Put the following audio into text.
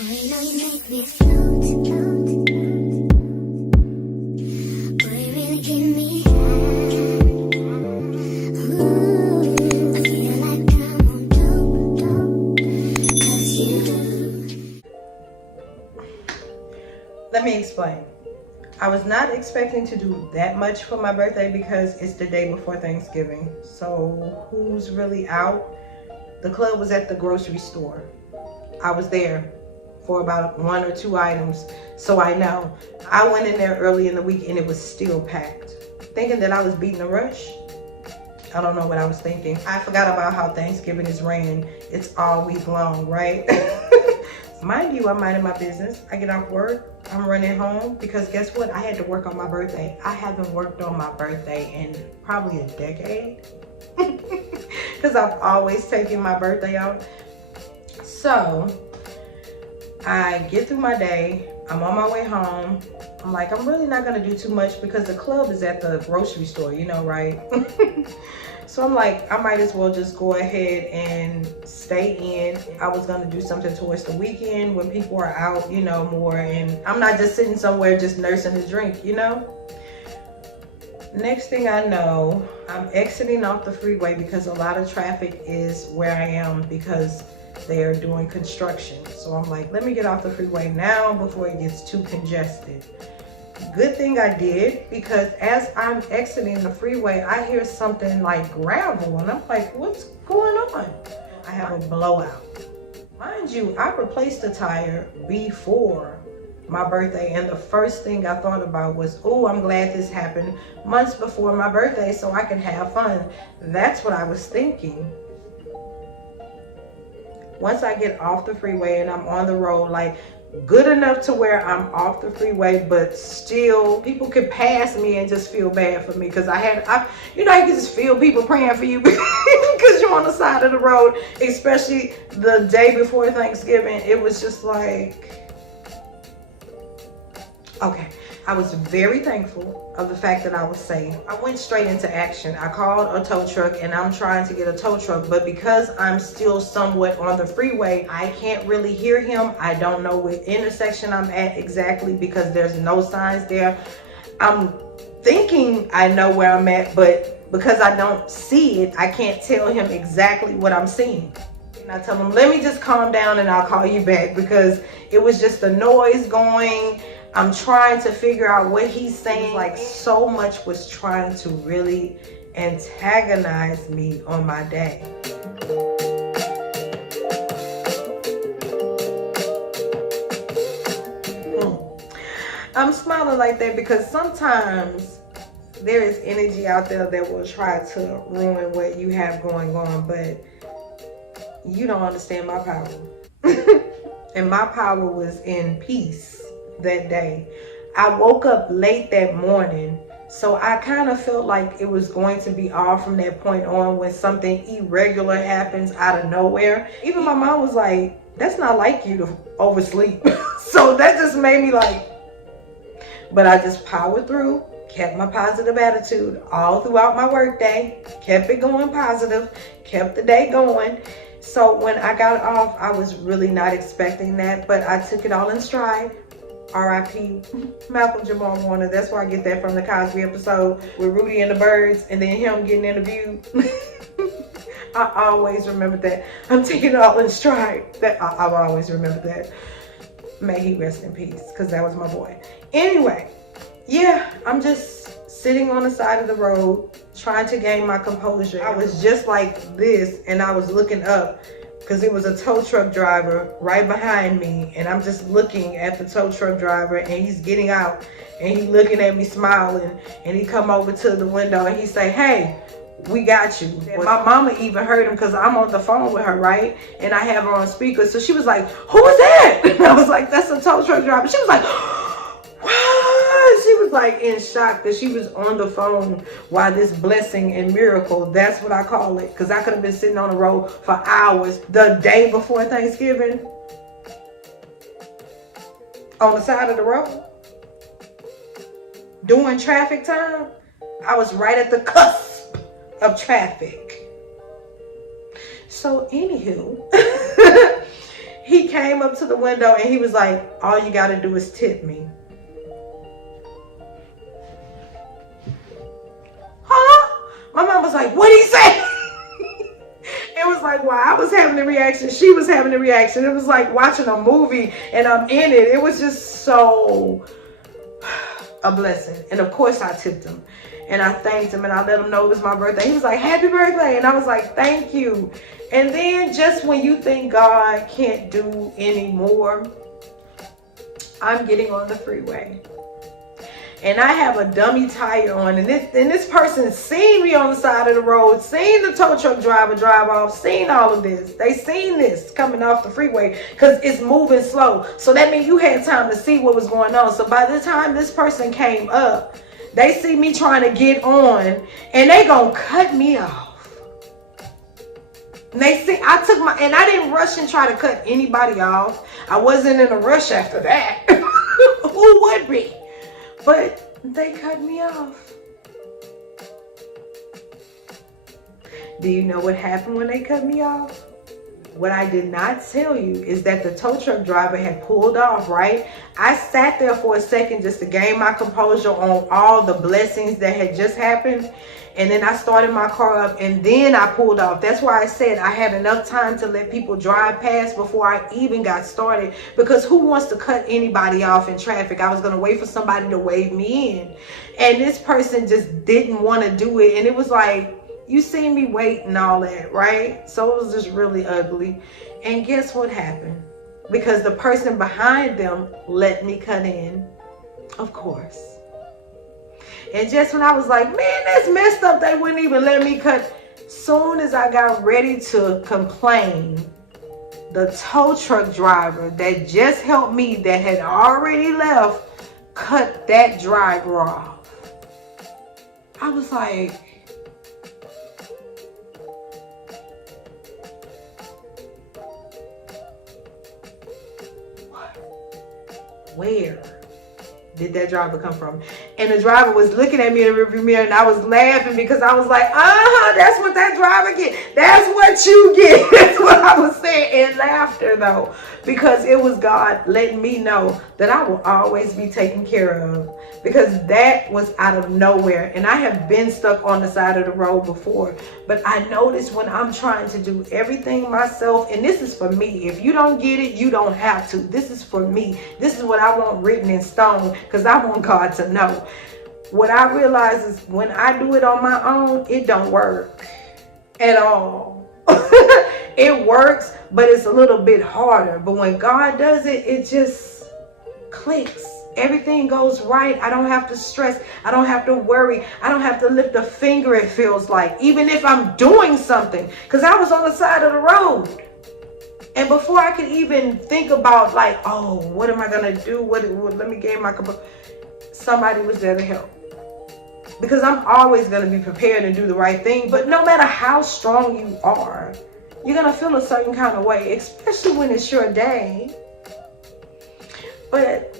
you know you make me float, float. Boy, you really give me high. Ooh, I feel like I'm on dope, dope. 'Cause you. Let me explain. I was not expecting to do that much for my birthday because it's the day before Thanksgiving. So who's really out? The club was at the grocery store. I was there for about 1 or 2 items, so I know. I went in there early in the week and it was still packed. Thinking that I was beating a rush. I don't know what I was thinking. I forgot about how Thanksgiving is ran. It's all week long, right? Mind you, I'm minding my business. I get off work, I'm running home because guess what? I had to work on my birthday. I haven't worked on my birthday in probably a decade because I've always taken my birthday off. So I get through my day, I'm on my way home. I'm like, I'm really not gonna do too much because the club is at the grocery store, you know, right? So I'm like, I might as well just go ahead and stay in. I was gonna do something towards the weekend when people are out, you know, more, and I'm not just sitting somewhere just nursing a drink, you know? Next thing I know, I'm exiting off the freeway because a lot of traffic is where I am because they're doing construction. So I'm like, let me get off the freeway now before it gets too congested. Good thing I did, because as I'm exiting the freeway, I hear something like gravel and I'm like, what's going on? I have a blowout. Mind you, I replaced the tire before my birthday and the first thing I thought about was, oh, I'm glad this happened months before my birthday so I can have fun. That's what I was thinking. Once I get off the freeway and I'm on the road, like good enough to where I'm off the freeway, but still people could pass me and just feel bad for me because you know, you can just feel people praying for you because you're on the side of the road, especially the day before Thanksgiving. It was just like, okay. I was very thankful of the fact that I was safe. I went straight into action. I called a tow truck and I'm trying to get a tow truck, but because I'm still somewhat on the freeway, I can't really hear him. I don't know what intersection I'm at exactly because there's no signs there. I'm thinking I know where I'm at, but because I don't see it, I can't tell him exactly what I'm seeing. And I tell him, let me just calm down and I'll call you back because it was just the noise going. I'm trying to figure out what he's saying. Like so much was trying to really antagonize me on my day. I'm smiling like that because sometimes there is energy out there that will try to ruin what you have going on, but you don't understand my power. And my power was in peace that day. I woke up late that morning, so I kind of felt like it was going to be off from that point on when something irregular happens out of nowhere. Even my mom was like, that's not like you to oversleep. So that just made me like, but I just powered through, kept my positive attitude all throughout my work day, kept it going positive, kept the day going. So when I got off, I was really not expecting that, but I took it all in stride. R.I.P. Malcolm Jamal Warner. That's where I get that from, the Cosby episode with Rudy and the Birds and then him getting interviewed. I always remember that. I'm taking it all in stride. I've always remembered that. May he rest in peace, because that was my boy. Anyway, yeah, I'm just sitting on the side of the road trying to gain my composure. I was just like this and I was looking up because it was a tow truck driver right behind me, and I'm just looking at the tow truck driver and he's getting out and he's looking at me smiling, and he come over to the window and he say, hey, we got you. And my mama even heard him because I'm on the phone with her, right? And I have her on speaker. So she was like, who is that? And I was like, that's a tow truck driver. She was like, what? She was like in shock that she was on the phone while this blessing and miracle, that's what I call it, because I could have been sitting on the road for hours the day before Thanksgiving on the side of the road during traffic time. I was right at the cusp of traffic. So anywho, he came up to the window and he was like, all you got to do is tip me. Huh? My mom was like, what'd he say? It was like, while I was having the reaction, she was having the reaction. It was like watching a movie and I'm in it. It was just so a blessing. And of course I tipped him. And I thanked him and I let him know it was my birthday. He was like, happy birthday. And I was like, thank you. And then just when you think God can't do any more, I'm getting on the freeway. And I have a dummy tire on. And this person seen me on the side of the road, seen the tow truck driver drive off, seen all of this. They seen this coming off the freeway because it's moving slow. So that means you had time to see what was going on. So by the time this person came up, they see me trying to get on and they gonna cut me off. And they see I took my, and I didn't rush and try to cut anybody off. I wasn't in a rush after that. Who would be? But they cut me off. Do you know what happened when they cut me off? What I did not tell you is that the tow truck driver had pulled off, right? I sat there for a second just to gain my composure on all the blessings that had just happened. And then I started my car up and then I pulled off. That's why I said I had enough time to let people drive past before I even got started. Because who wants to cut anybody off in traffic? I was going to wait for somebody to wave me in. And this person just didn't want to do it. And it was like, you seen me wait and all that, right? So it was just really ugly. And guess what happened? Because the person behind them let me cut in. Of course. And just when I was like, man, that's messed up, they wouldn't even let me cut. Soon as I got ready to complain, the tow truck driver that just helped me, that had already left, cut that driver off. I was like, where did that driver come from? And the driver was looking at me in the rearview mirror and I was laughing because I was like, that's what that driver get. That's what you get. That's what I was saying in laughter though. Because it was God letting me know that I will always be taken care of. Because that was out of nowhere. And I have been stuck on the side of the road before. But I noticed when I'm trying to do everything myself, and this is for me. If you don't get it, you don't have to. This is for me. This is what I want written in stone. Because I want God to know. What I realize is when I do it on my own, it don't work at all. It works, but it's a little bit harder. But when God does it, it just clicks. Everything goes right. I don't have to stress. I don't have to worry. I don't have to lift a finger, it feels like. Even if I'm doing something. Because I was on the side of the road. And before I could even think about like, oh, what am I going to do? Let me gain my composure. Somebody was there to help. Because I'm always going to be prepared to do the right thing. But no matter how strong you are, you're going to feel a certain kind of way. Especially when it's your day. But